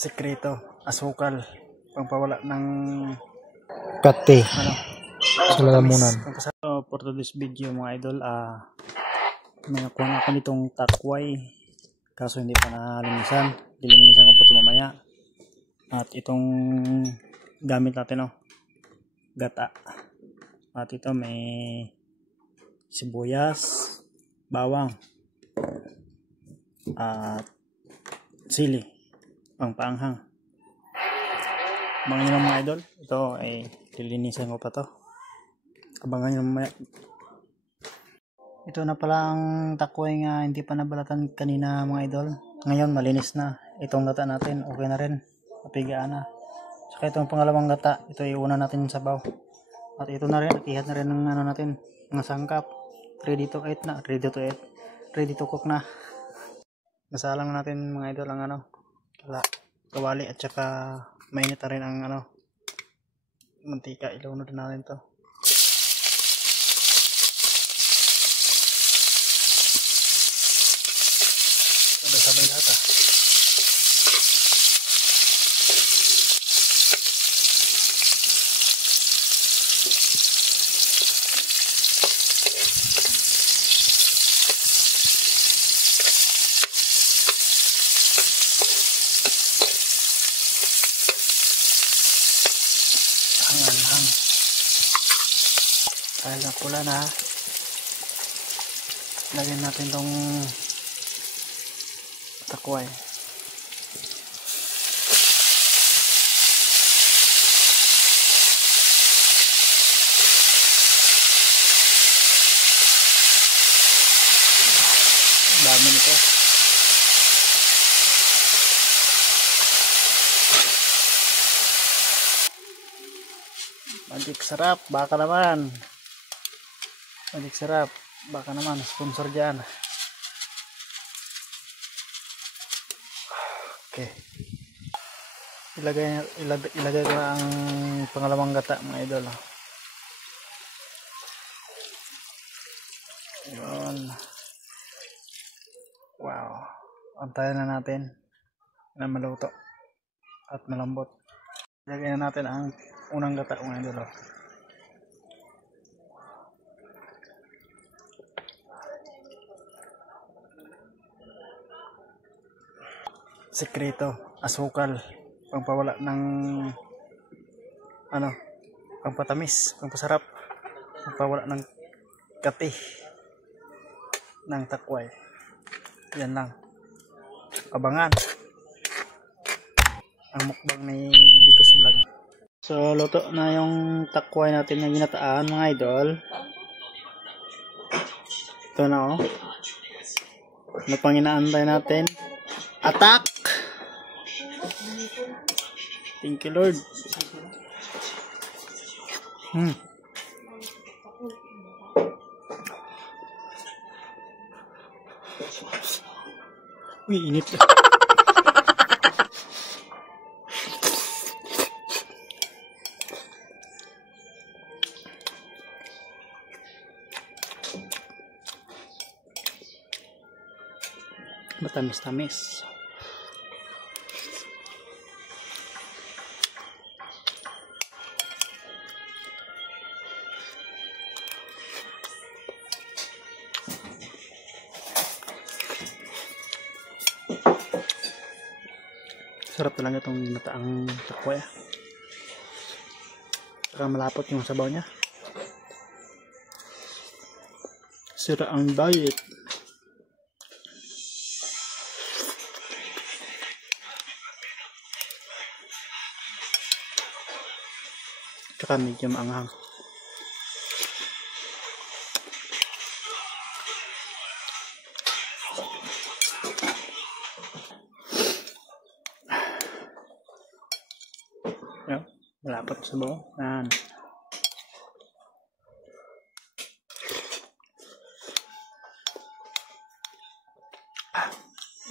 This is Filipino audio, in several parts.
Sekreto, asukal, pangpawala ng kate ano, sa lalamunan. So, for today's video mga idol, may nakuha na ako nitong takway, kaso hindi pa nalinisan. Dilinisan ko po ito mamaya. At itong gamit natin, gata. At ito may sibuyas, bawang, at sili, pang paanghang. Abangan nyo lang mga idol, ito ay dilinisan ko pa to. Abangan nyo mamaya. Ito na pala ang takway nga hindi pa nabalatan kanina mga idol. Ngayon malinis na. Itong gata natin okay na rin, napigaan na. Saka itong pangalawang gata, ito iuna natin sa sabaw. At ito na rin, ihat na rin ng ano natin, ng sangkap. Ready to eat na, ready to cook na. Nasalang natin mga idol ang kawali at saka mainit na rin ang mantika. Ilunod na natin to. Sabay lahat hang. Dahil na pula na, lagyan natin tong takway. Dami nito. Magic Sarap, baka naman. Magic Sarap, baka naman. Sponsor dyan. Okay. Ilagay ko ang pangalawang gata mga idol. Yun. Wow. Antayin na natin na maluto at malambot. Ilagay na natin ang unang gata mga idol. Sekreto, asukal, pangpawala ng pangpatamis, pangpasarap, pangpawala ng kate ng takway. Yan lang. Abangan ang mukbang ni Bibikos Vlog. So luto na yung takway natin na ginataan mga idol. Ito na ano pang inaantay natin? Attack! Thank you Lord. Uy, init. Matamis-tamis. Sarap talaga itong ginataang takway. Saka malapot yung sabaw niya. Sira ang diet. Saka medium anghang. Malapot sa sabaw. Yan.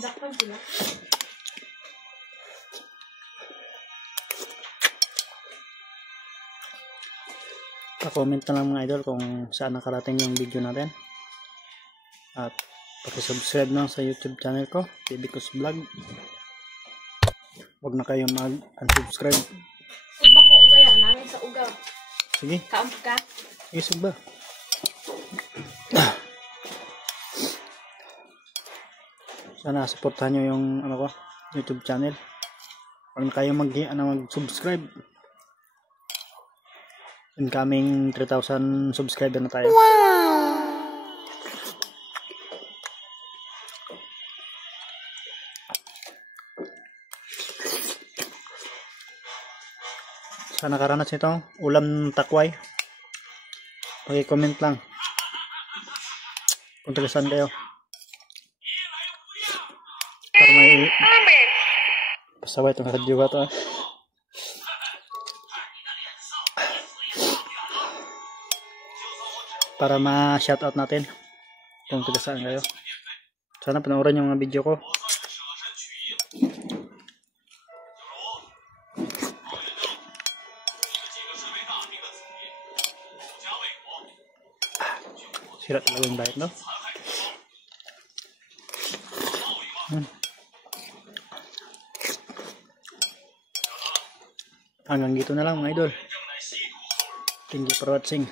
Dakpan sila. Pa-comment na lang mga idol kung saan nakarating yung video natin. At paki-subscribe na sa YouTube channel ko, Bibikos Vlog. Huwag na kayo mag-unsubscribe. Sugba ko ugayan namin sa ugaw. Sige, Kaon ka. isog ba? Sana supportahan nyo yung ano ko, YouTube channel. Huwag na kayo mag-subscribe. Incoming 3,000 subscriber na tayo. Sa nakaranas nito, ulam takway. Paki-comment lang kung taga saan kayo. Para may pasaway itong radyo ba ito. Para ma-shoutout natin kung taga saan kayo. Sana panoorin yung mga video ko. Sira talaga yung diet, no? Hanggang dito na lang mga idol. Thank you for watching.